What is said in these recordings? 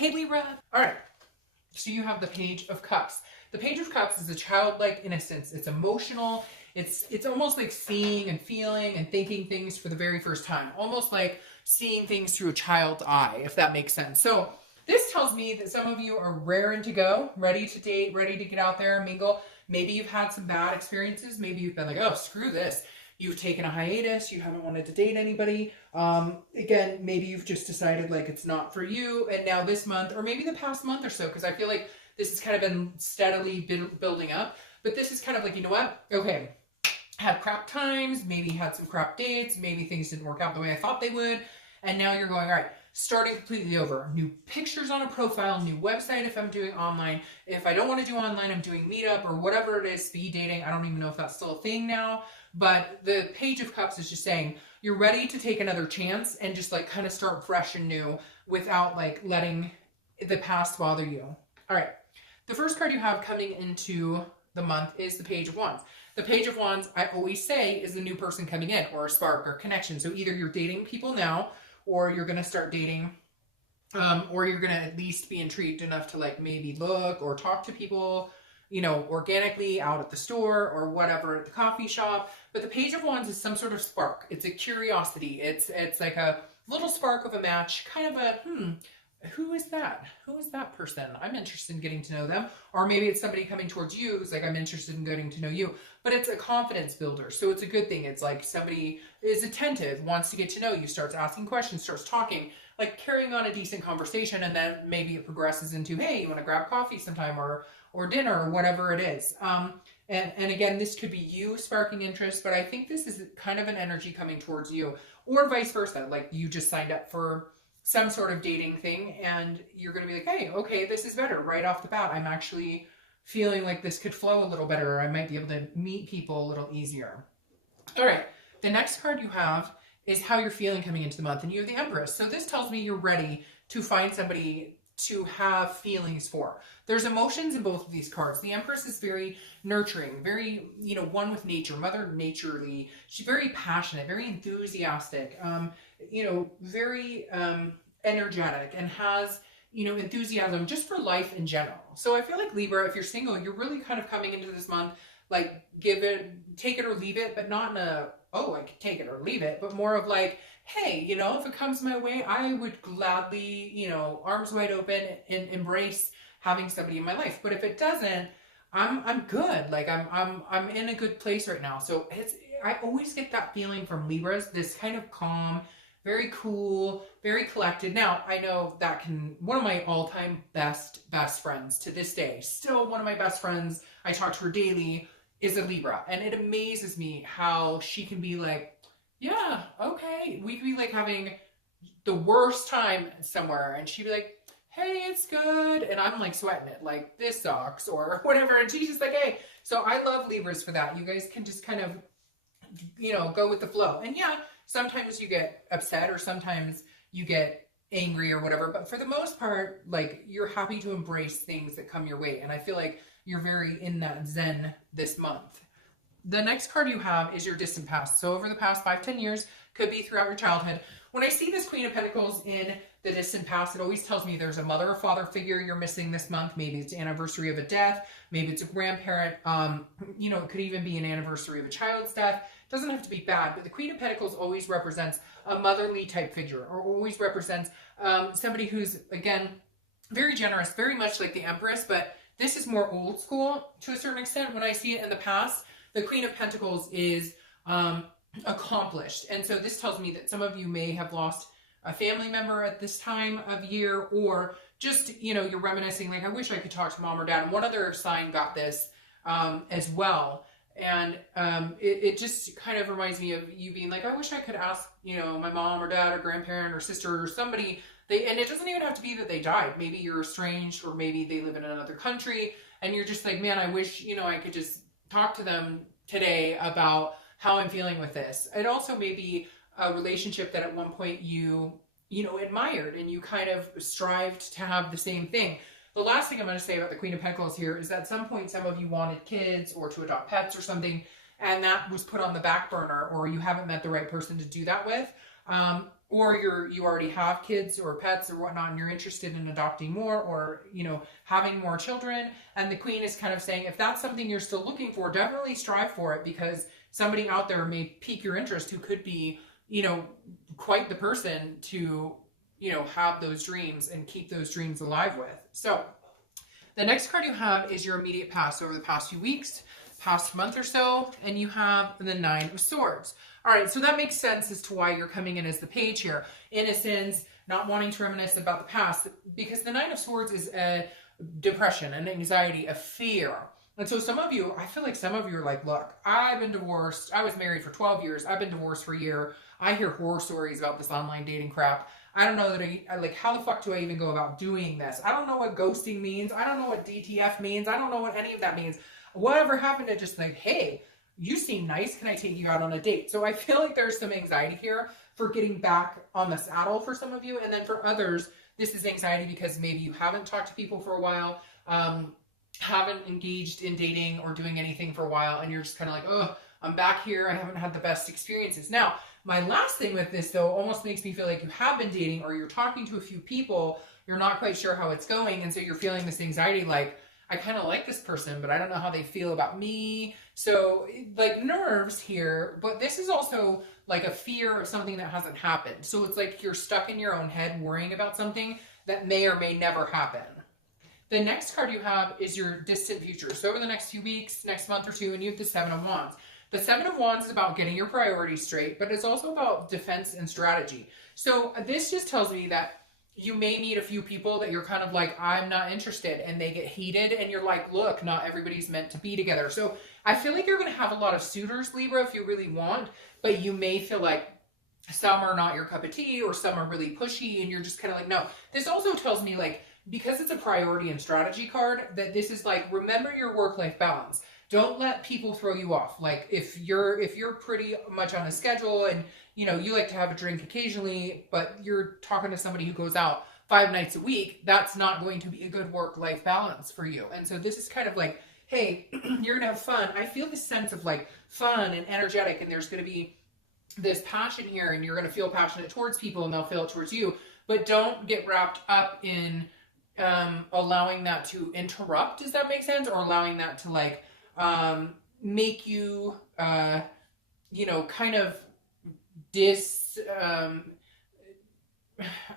Hey Libra. All right. So you have the Page of Cups. The Page of Cups is a childlike innocence. It's emotional. It's almost like seeing and feeling and thinking things for the very first time. Almost like seeing things through a child's eye, if that makes sense. So this tells me that some of you are raring to go, ready to date, ready to get out there and mingle. Maybe you've had some bad experiences. Maybe you've been like, oh, screw this. You've taken a hiatus. You haven't wanted to date anybody. Again, maybe you've just decided like it's not for you. And now this month, or maybe the past month or so, because I feel like this has kind of been steadily building up. But this is kind of like, you know what? Okay, had crap times, maybe had some crap dates, maybe things didn't work out the way I thought they would. And now you're going, all right, starting completely over. New pictures on a profile, new website if I'm doing online. If I don't want to do online, I'm doing Meetup or whatever it is, speed dating. I don't even know if that's still a thing now. But the Page of Cups is just saying you're ready to take another chance and just like kind of start fresh and new without like letting the past bother you. All right. The first card you have coming into the month is the Page of Wands. The Page of Wands, I always say, is the new person coming in, or a spark or connection. So either you're dating people now, or you're going to start dating, or you're going to at least be intrigued enough to like maybe look or talk to people, you know, organically out at the store or whatever at the coffee shop. But the Page of Wands is some sort of spark. It's a curiosity. It's like a little spark of a match, kind of a, who is that? Who is that person? I'm interested in getting to know them. Or maybe it's somebody coming towards you who's like, I'm interested in getting to know you. But it's a confidence builder. So it's a good thing. It's like somebody is attentive, wants to get to know you, starts asking questions, starts talking, like carrying on a decent conversation. And then maybe it progresses into, hey, you want to grab coffee sometime or dinner or whatever it is. And again, this could be you sparking interest, but I think this is kind of an energy coming towards you, or vice versa. Like you just signed up for some sort of dating thing and you're going to be like, hey, okay, this is better right off the bat. I'm actually feeling like this could flow a little better, or I might be able to meet people a little easier. All right, the next card you have is how you're feeling coming into the month, and you have the Empress. So this tells me you're ready to find somebody to have feelings for. There's emotions in both of these cards. The Empress is very nurturing, very, you know, one with nature, Mother Naturely. She's very passionate, very enthusiastic, you know, very energetic, and has, you know, enthusiasm just for life in general. So I feel like Libra, if you're single, you're really kind of coming into this month, like take it or leave it, but not in a, oh, I could take it or leave it, but more of like, hey, you know, if it comes my way, I would gladly, you know, arms wide open and embrace having somebody in my life. But if it doesn't, I'm good. Like I'm in a good place right now. So I always get that feeling from Libras, this kind of calm, very cool, very collected. Now, I know that one of my all-time best friends to this day, still one of my best friends, I talk to her daily, is a Libra. And it amazes me how she can be like, yeah, okay. We could be like having the worst time somewhere, and she'd be like, hey, it's good. And I'm like sweating it, like this sucks or whatever. And she's just like, hey. So I love Libras for that. You guys can just kind of, you know, go with the flow. And yeah, sometimes you get upset or sometimes you get angry or whatever. But for the most part, like you're happy to embrace things that come your way. And I feel like you're very in that zen this month. The next card you have is your distant past. So over the past 5-10 years, could be throughout your childhood. When I see this Queen of Pentacles in the distant past, it always tells me there's a mother or father figure you're missing this month. Maybe it's the anniversary of a death. Maybe it's a grandparent. You know, it could even be an anniversary of a child's death. It doesn't have to be bad, but the Queen of Pentacles always represents a motherly type figure, or always represents somebody who's, again, very generous, very much like the Empress, but this is more old school to a certain extent. When I see it in the past, the Queen of Pentacles is accomplished. And so this tells me that some of you may have lost a family member at this time of year, or just, you know, you're reminiscing like, I wish I could talk to mom or dad. And one other sign got this as well. And it just kind of reminds me of you being like, I wish I could ask, you know, my mom or dad or grandparent or sister or somebody. And it doesn't even have to be that they died. Maybe you're estranged, or maybe they live in another country and you're just like, man, I wish, you know, I could just talk to them today about how I'm feeling with this. It also may be a relationship that at one point you know, admired, and you kind of strived to have the same thing. The last thing I'm going to say about the Queen of Pentacles here is that at some point some of you wanted kids or to adopt pets or something, and that was put on the back burner, or you haven't met the right person to do that with. or you already have kids or pets or whatnot, and you're interested in adopting more, or having more children. And the Queen is kind of saying, if that's something you're still looking for, definitely strive for it, because somebody out there may pique your interest who could be quite the person to have those dreams and keep those dreams alive with. So the next card you have is your immediate past, over the past few weeks, past month or so, and you have the Nine of Swords. All right, so that makes sense as to why you're coming in as the Page here. Innocence, not wanting to reminisce about the past, because the Nine of Swords is a depression, an anxiety, a fear. And so some of you, I feel like some of you are like, look, I've been divorced. I was married for 12 years. I've been divorced for a year. I hear horror stories about this online dating crap. I don't know that I like, how the fuck do I even go about doing this? I don't know what ghosting means. I don't know what DTF means. I don't know what any of that means. Whatever happened to just like, hey, you seem nice. Can I take you out on a date? So I feel like there's some anxiety here for getting back on the saddle for some of you. And then for others, this is anxiety because maybe you haven't talked to people for a while, haven't engaged in dating or doing anything for a while. And you're just kind of like, oh, I'm back here. I haven't had the best experiences. Now, my last thing with this, though, almost makes me feel like you have been dating or you're talking to a few people. You're not quite sure how it's going. And so you're feeling this anxiety like, I kind of like this person, but I don't know how they feel about me. So like nerves here, but this is also like a fear of something that hasn't happened. So it's like you're stuck in your own head worrying about something that may or may never happen. The next card you have is your distant future. So over the next few weeks, next month or two, and you have the Seven of Wands. The Seven of Wands is about getting your priorities straight, but it's also about defense and strategy. So this just tells me that you may meet a few people that you're kind of like, I'm not interested, and they get heated, and you're like, look, not everybody's meant to be together. So I feel like you're going to have a lot of suitors, Libra, if you really want, but you may feel like some are not your cup of tea, or some are really pushy, and you're just kind of like, no. This also tells me, like, because it's a priority and strategy card, that this is like, remember your work-life balance. Don't let people throw you off. Like, if you're pretty much on a schedule and you like to have a drink occasionally, but you're talking to somebody who goes out 5 nights a week, that's not going to be a good work-life balance for you. And so this is kind of like, hey, you're gonna have fun. I feel this sense of like fun and energetic, and there's gonna be this passion here, and you're gonna feel passionate towards people and they'll feel it towards you. But don't get wrapped up in allowing that to interrupt, does that make sense? Or allowing that to like make you kind of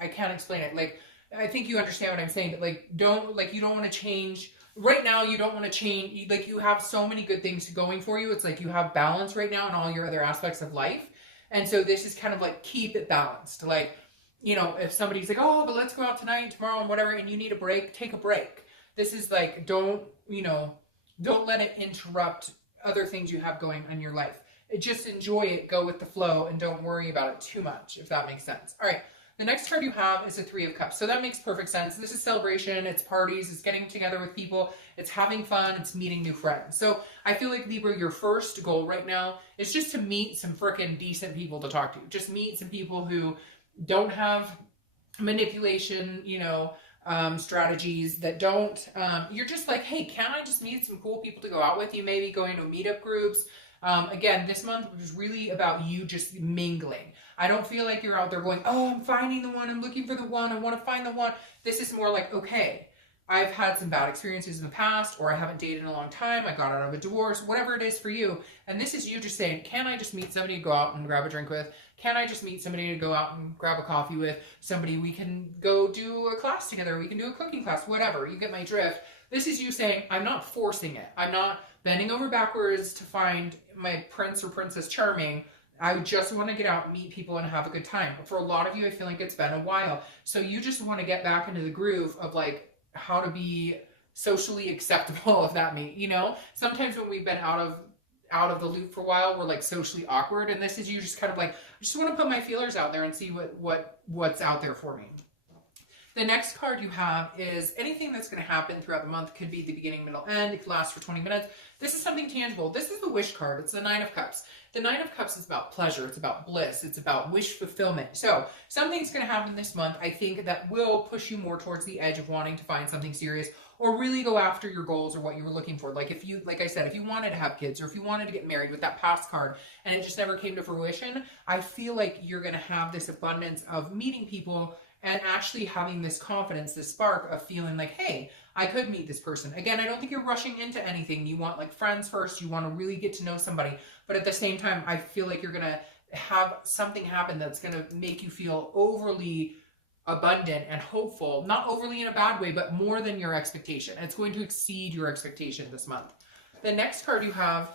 I can't explain it. Like, I think you understand what I'm saying, but like, you don't want to change right now. You don't want to change. Like, you have so many good things going for you. It's like you have balance right now in all your other aspects of life. And so this is kind of like, keep it balanced. Like, if somebody's like, oh, but let's go out tonight, tomorrow, and whatever, and you need a break, take a break. This is like, don't let it interrupt other things you have going on in your life. Just enjoy it, go with the flow, and don't worry about it too much, if that makes sense. All right, the next card you have is the Three of Cups. So that makes perfect sense. This is celebration, it's parties, it's getting together with people, it's having fun, it's meeting new friends. So I feel like, Libra, your first goal right now is just to meet some freaking decent people to talk to. Just meet some people who don't have manipulation, strategies, that don't, you're just like, hey, can I just meet some cool people to go out with? You may be going to meetup groups. Again, this month was really about you just mingling. I don't feel like you're out there going, oh, I'm finding the one, I'm looking for the one, I want to find the one. This is more like, okay, I've had some bad experiences in the past, or I haven't dated in a long time, I got out of a divorce, whatever it is for you. And this is you just saying, can I just meet somebody to go out and grab a drink with? Can I just meet somebody to go out and grab a coffee with? Somebody we can go do a class together, we can do a cooking class, whatever. You get my drift. This is you saying, I'm not forcing it. I'm not bending over backwards to find my prince or princess charming. I just want to get out and meet people and have a good time. But for a lot of you, I feel like it's been a while. So you just want to get back into the groove of like how to be socially acceptable, if that means, sometimes when we've been out of the loop for a while, we're like socially awkward. And this is you just kind of like, I just want to put my feelers out there and see what's out there for me. The next card you have is anything that's going to happen throughout the month. Could be the beginning, middle, end. It could last for 20 minutes. This is something tangible. This is the wish card. It's the Nine of Cups. The Nine of Cups is about pleasure. It's about bliss. It's about wish fulfillment. So something's going to happen this month, I think, that will push you more towards the edge of wanting to find something serious or really go after your goals or what you were looking for. Like if you, like I said, if you wanted to have kids or if you wanted to get married with that past card and it just never came to fruition, I feel like you're going to have this abundance of meeting people and actually having this confidence, this spark of feeling like, hey, I could meet this person. Again, I don't think you're rushing into anything. You want like friends first. You want to really get to know somebody. But at the same time, I feel like you're going to have something happen that's going to make you feel overly abundant and hopeful. Not overly in a bad way, but more than your expectation. It's going to exceed your expectation this month. The next card you have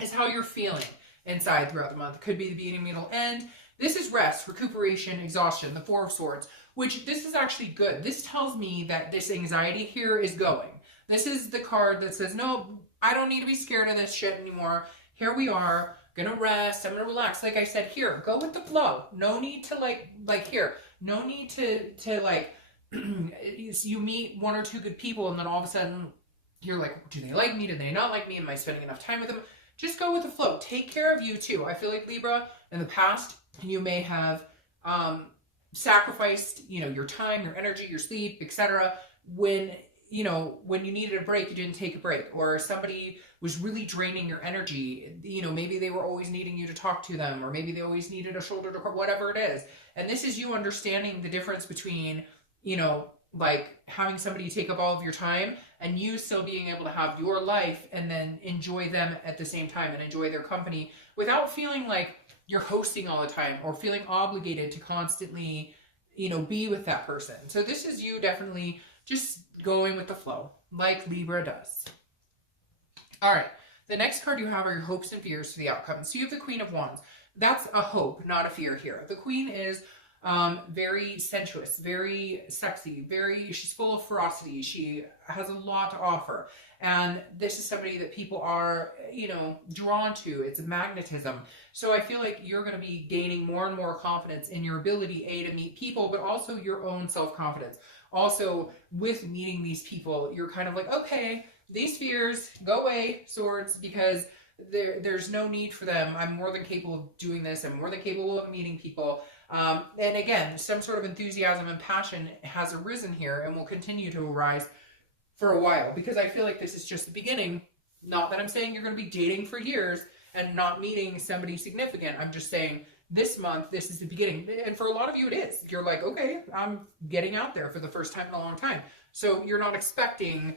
is how you're feeling inside throughout the month. It could be the beginning, middle, end. This is rest, recuperation, exhaustion, the Four of Swords, which this is actually good. This tells me that this anxiety here is going. This is the card that says, no, I don't need to be scared of this shit anymore. Here we are, gonna rest, I'm gonna relax. Like I said, here, go with the flow. No need to like here, no need to like, you meet one or two good people and then all of a sudden you're like, do they like me? Do they not like me? Am I spending enough time with them? Just go with the flow. Take care of you too. I feel like Libra, in the past, you may have sacrificed, your time, your energy, your sleep, etc. When you needed a break, you didn't take a break, or somebody was really draining your energy. Maybe they were always needing you to talk to them, or maybe they always needed a shoulder to cry, whatever it is. And this is you understanding the difference between, like having somebody take up all of your time and you still being able to have your life and then enjoy them at the same time and enjoy their company without feeling like you're hosting all the time or feeling obligated to constantly, be with that person. So this is you definitely just going with the flow like Libra does. All right. The next card you have are your hopes and fears for the outcome. So you have the Queen of Wands. That's a hope, not a fear here. The Queen is very sensuous, very sexy, she's full of ferocity. She has a lot to offer. And this is somebody that people are, drawn to. It's magnetism. So I feel like you're going to be gaining more and more confidence in your ability, to meet people, but also your own self-confidence. Also, with meeting these people, you're kind of like, okay, these fears, go away, swords, because there's no need for them. I'm more than capable of doing this. I'm more than capable of meeting people. And again, some sort of enthusiasm and passion has arisen here and will continue to arise for a while, because I feel like this is just the beginning. Not that I'm saying you're going to be dating for years and not meeting somebody significant. I'm just saying this month, this is the beginning. And for a lot of you, it is. You're like, okay, I'm getting out there for the first time in a long time. So you're not expecting,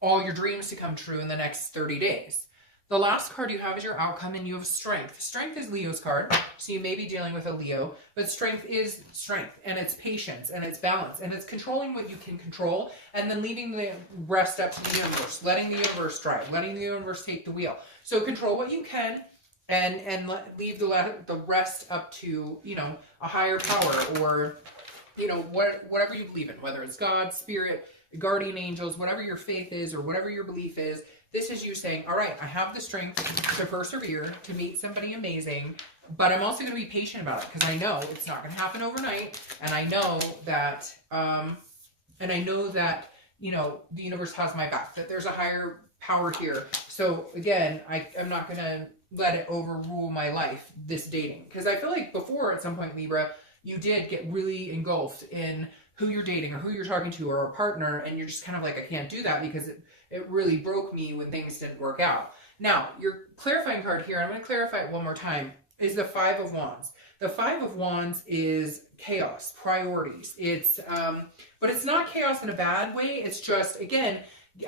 all your dreams to come true in the next 30 days. The last card you have is your outcome, and you have strength. Strength is Leo's card, so you may be dealing with a Leo, but strength is strength, and it's patience, and it's balance, and it's controlling what you can control, and then leaving the rest up to the universe, letting the universe drive, letting the universe take the wheel. So control what you can, and leave the rest up to, a higher power, or, whatever you believe in, whether it's God, spirit, guardian angels, whatever your faith is, or whatever your belief is. This is you saying, all right, I have the strength to persevere, to meet somebody amazing, but I'm also going to be patient about it, because I know it's not going to happen overnight, and I know that, the universe has my back, that there's a higher power here. So again, I'm not going to let it overrule my life, this dating, because I feel like before, at some point, Libra, you did get really engulfed in who you're dating or who you're talking to or a partner, and you're just kind of like, I can't do that because it really broke me when things didn't work out. Now, your clarifying card here, I'm going to clarify it one more time, is the Five of Wands. The Five of Wands is chaos, priorities. It's, but it's not chaos in a bad way. It's just, again,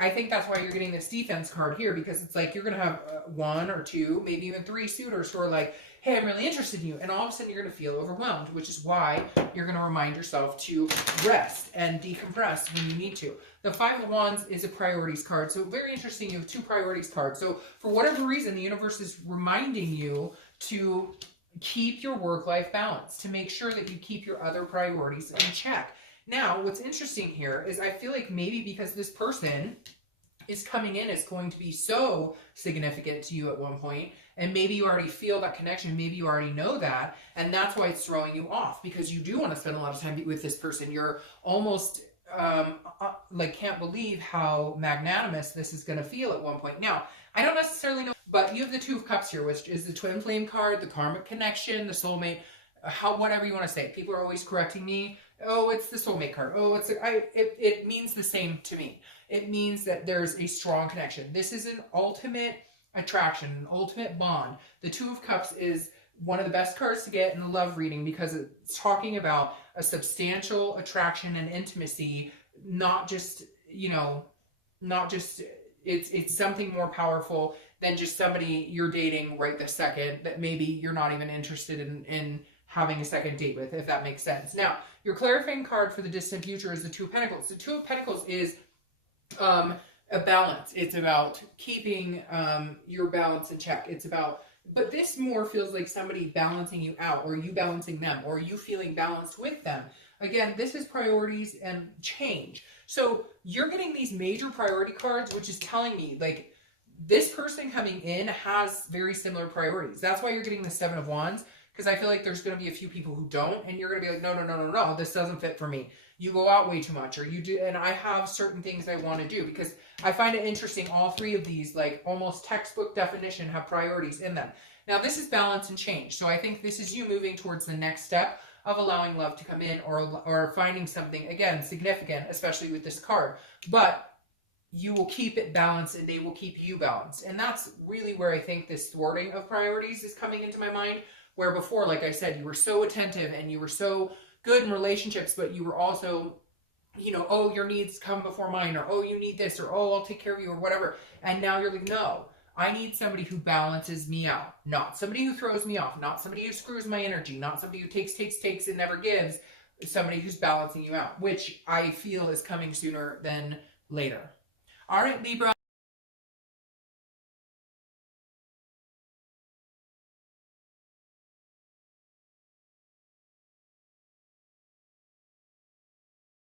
I think that's why you're getting this defense card here, because it's like you're going to have one or two, maybe even three suitors who are like, hey, I'm really interested in you. And all of a sudden you're going to feel overwhelmed, which is why you're going to remind yourself to rest and decompress when you need to. The Five of Wands is a priorities card. So very interesting. You have two priorities cards. So for whatever reason, the universe is reminding you to keep your work-life balance, to make sure that you keep your other priorities in check. Now, what's interesting here is I feel like maybe because this person is coming in, is going to be so significant to you at one point, And maybe you already feel that connection. Maybe you already know that. And that's why it's throwing you off, because you do want to spend a lot of time with this person. You're almost like can't believe how magnanimous this is going to feel at one point. Now, I don't necessarily know, but you have the Two of Cups here, which is the twin flame card, the karmic connection, the soulmate, whatever you want to say. People are always correcting me. Oh, it's the soulmate card. Oh, it means the same to me. It means that there's a strong connection. This is an ultimate attraction, an ultimate bond. The Two of Cups is one of the best cards to get in a love reading, because it's talking about a substantial attraction and intimacy, not just, it's something more powerful than just somebody you're dating right this second that maybe you're not even interested in having a second date with, if that makes sense. Now, your clarifying card for the distant future is the Two of Pentacles. The Two of Pentacles is a balance. It's about keeping your balance in check. But this more feels like somebody balancing you out, or you balancing them, or you feeling balanced with them. Again, this is priorities and change. So you're getting these major priority cards, which is telling me like this person coming in has very similar priorities. That's why you're getting the Seven of Wands, because I feel like there's going to be a few people who don't, and you're going to be like, no, this doesn't fit for me. You go out way too much, or you do, and I have certain things I want to do, because I find it interesting. All three of these, like almost textbook definition, have priorities in them. Now, this is balance and change. So I think this is you moving towards the next step of allowing love to come in, or finding something, again, significant, especially with this card. But you will keep it balanced, and they will keep you balanced. And that's really where I think this thwarting of priorities is coming into my mind, where before, like I said, you were so attentive and you were so good in relationships, but you were also, oh, your needs come before mine, or oh, you need this, or oh, I'll take care of you, or whatever. And now you're like, no, I need somebody who balances me out, not somebody who throws me off, not somebody who screws my energy, not somebody who takes and never gives, somebody who's balancing you out, which I feel is coming sooner than later. All right, Libra.